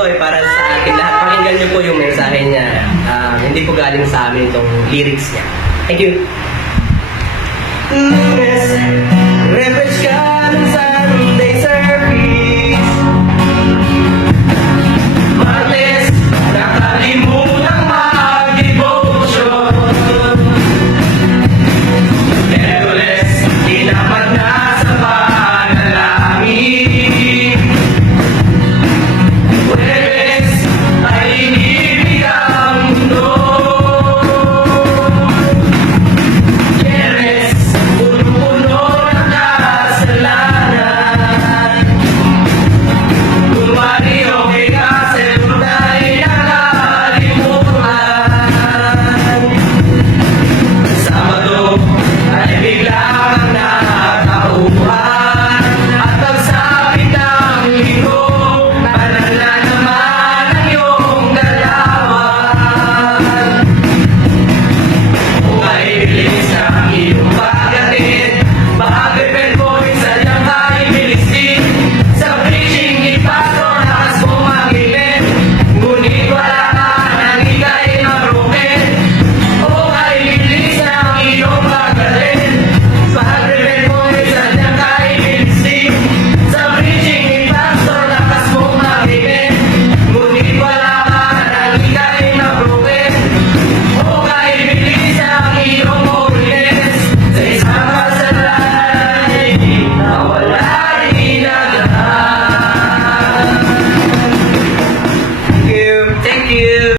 ito ay para sa ating lahat. Pakinggan niyo po yung mensahe niya. Hindi po galing sa amin itong lyrics niya. Thank you.